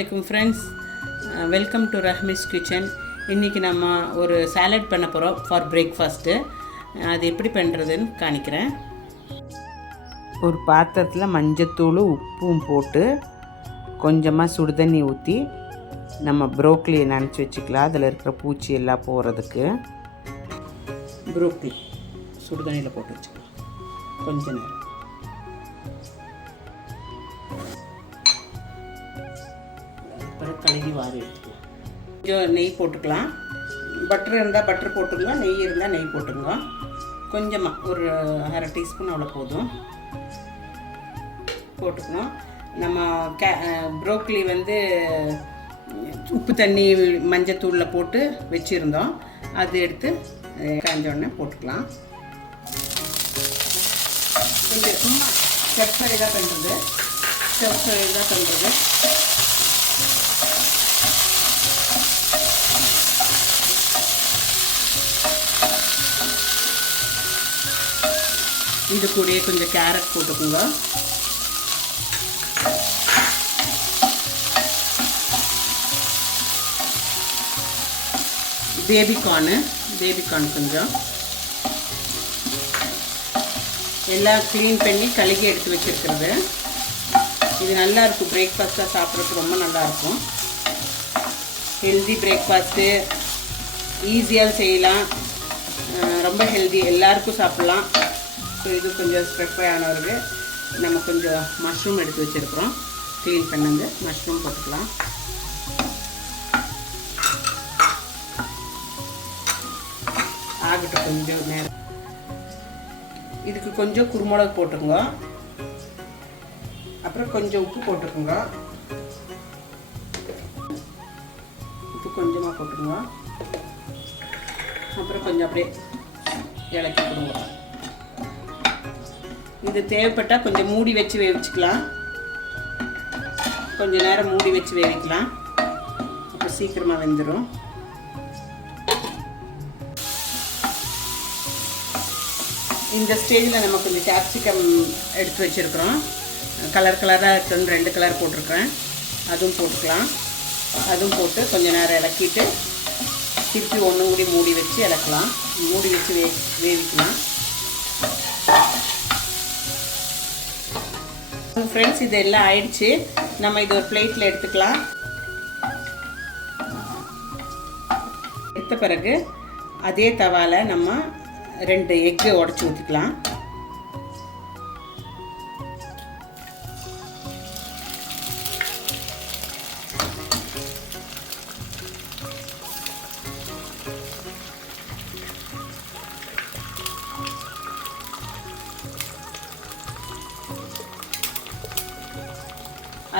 Assalamualaikum friends, welcome to Rahmi's Kitchen. இன்றைக்கி நம்ம ஒரு சாலட் பண்ண போகிறோம் ஃபார் பிரேக்ஃபாஸ்ட்டு. அது எப்படி பண்ணுறதுன்னு காணிக்கிறேன். ஒரு பாத்திரத்தில் மஞ்சத்தூள் உப்பும் போட்டு கொஞ்சமாக சுடுதண்ணி ஊற்றி நம்ம ப்ரோக்லியை நனைச்சி வச்சுக்கலாம். அதில் இருக்கிற பூச்சி எல்லாம் போகிறதுக்கு ப்ரோக்லி சுடுதண்ணியில் போட்டு வச்சுக்கலாம் கொஞ்ச நேரம். கழுவி வாரி எடுத்துக்கலாம். கொஞ்சம் நெய் போட்டுக்கலாம். பட்டர் இருந்தால் பட்டர் போட்டுங்க, நெய் இருந்தால் நெய் போட்டுங்க. கொஞ்சமாக ஒரு அரை டீஸ்பூன் அவ்வளோ போதும் போட்டுக்கணும். நம்ம ப்ரோக்லி உப்பு தண்ணி மஞ்சத்தூளில் போட்டு வச்சுருந்தோம். அது எடுத்து காஞ்சோடனே போட்டுக்கலாம். கொஞ்சம் சும்மா ஸ்டெப் தான் பண்ணுறது. இது கூடயே கொஞ்சம் கேரட் போட்டுக்கோங்க. பேபிகார்ன் கொஞ்சம் எல்லாம் க்ளீன் பண்ணி கழுகி எடுத்து வச்சுருக்கிறது. இது நல்லாயிருக்கும், பிரேக்ஃபாஸ்ட்டாக சாப்பிட்றதுக்கு ரொம்ப நல்லாயிருக்கும். ஹெல்தி பிரேக்ஃபாஸ்ட்டு, ஈஸியாக செய்யலாம், ரொம்ப ஹெல்தி, எல்லாருக்கும் சாப்பிட்லாம். ஸோ இது கொஞ்சம் ஸ்ப்ரெஃபை ஆனவருக்கு நம்ம கொஞ்சம் மஷ்ரூம் எடுத்து வச்சுருக்குறோம். க்ளீன் பண்ணது மஷ்ரூம் போட்டுக்கலாம். ஆகட்டும் கொஞ்சம் நேரம். இதுக்கு கொஞ்சம் குருமிளகு போட்டுருங்க. அப்புறம் கொஞ்சம் உப்பு போட்டுருக்குங்க. உப்பு கொஞ்சமாக போட்டுருங்க. அப்புறம் கொஞ்சம் அப்படியே இலக்கி கொடுங்க. இது தேவைப்பட்டால் கொஞ்சம் மூடி வச்சு வேவிச்சுக்கலாம். கொஞ்சம் நேரம் மூடி வச்சு வேவிக்கலாம். அப்போ சீக்கிரமாக வெந்துடும். இந்த ஸ்டேஜில் நம்ம கொஞ்சம் கேப்சிகம் எடுத்து வச்சுருக்குறோம். கலராக இருக்குன்னு 2 கலர் போட்டிருக்கிறேன். அதுவும் போட்டுக்கலாம். அதுவும் போட்டு கொஞ்சம் நேரம் இலக்கிட்டு திருப்பி ஒன்று கூடி மூடி வச்சு இலக்கலாம். மூடி வச்சு வேவிக்கலாம். ஃப்ரெண்ட்ஸ், இது எல்லாம் ஆயிடுச்சு. நம்ம இது ஒரு பிளேட்டில் எடுத்துக்கலாம். எடுத்த பிறகு அதே தவால நம்ம 2 எக்கு உடச்சி ஊற்றிக்கலாம்.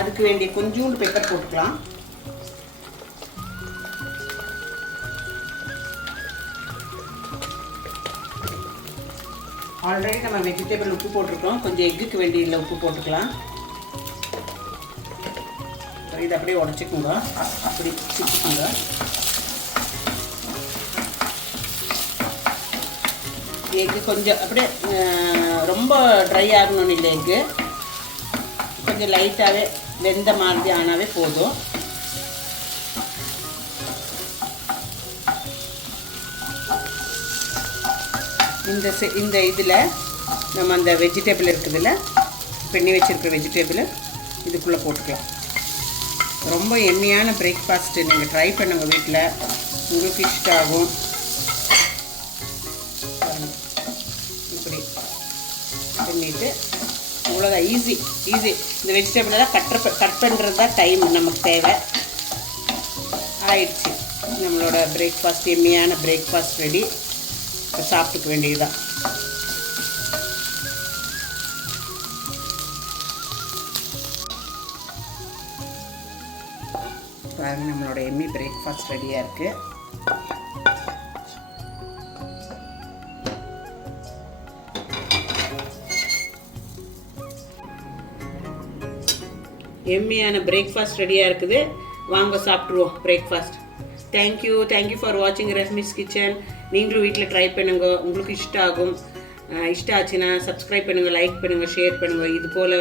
அதுக்கு வேண்டிய கொஞ்சோண்டு பெப்பர் போட்டுக்கலாம். ஆல்ரெடி நம்ம வெஜிடபிள் உப்பு போட்டிருக்கோம். கொஞ்சம் எக்குக்கு வேண்டிய உப்பு போட்டுக்கலாம். இதை அப்படியே உடச்சிக்கோங்க. அப்படி சிக்கிக்கோங்க. எக்கு கொஞ்சம் அப்படியே ரொம்ப ட்ரை ஆகணும்னு இல்லை. எக்கு கொஞ்சம் லைட்டாகவே வெந்த மாதிரி ஆனாவே போதும். இந்த இதில் நம்ம அந்த வெஜிடபிள் இருக்குதுல்ல, பண்ணி வச்சுருக்கிற வெஜிடபிள் இதுக்குள்ளே போட்டுக்கலாம். ரொம்ப எம்மியான பிரேக்ஃபாஸ்ட்டு. நீங்கள் ட்ரை பண்ணுங்க வீட்டில், உங்களுக்கு இஷ்டம் ஆகும். இப்படி பண்ணிவிட்டு அவ்வளோதான். ஈஸி. இந்த வெஜிடபிளெல்லாம் கட் பண்ணுறது தான் டைம் நமக்கு தேவை. ஆயிடுச்சு நம்மளோட பிரேக்ஃபாஸ்ட். எம்மியான breakfast ready. இப்போ சாப்பிட்டுக்க வேண்டியதுதான். பாருங்க, நம்மளோட எம்மி பிரேக்ஃபாஸ்ட் ரெடியாக இருக்குது. எம்மியான பிரேக்ஃபாஸ்ட் ரெடியாக இருக்குது. வாங்க சாப்பிட்ருவோம் பிரேக்ஃபாஸ்ட். தேங்க்யூ ஃபார் வாட்சிங் ரஹ்மிஸ் கிச்சன். நீங்களும் வீட்டில் ட்ரை பண்ணுங்க, உங்களுக்கு இஷ்டம் ஆகும். இஷ்டம் ஆச்சுன்னா சப்ஸ்கிரைப் பண்ணுங்கள், லைக் பண்ணுங்கள், ஷேர் பண்ணுங்கள். இது போல்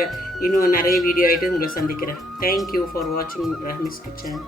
இன்னும் நிறைய வீடியோ ஆகிட்டு உங்களை சந்திக்கிறேன். தேங்க்யூ ஃபார் வாட்சிங் ரஹ்மிஸ் கிச்சன்.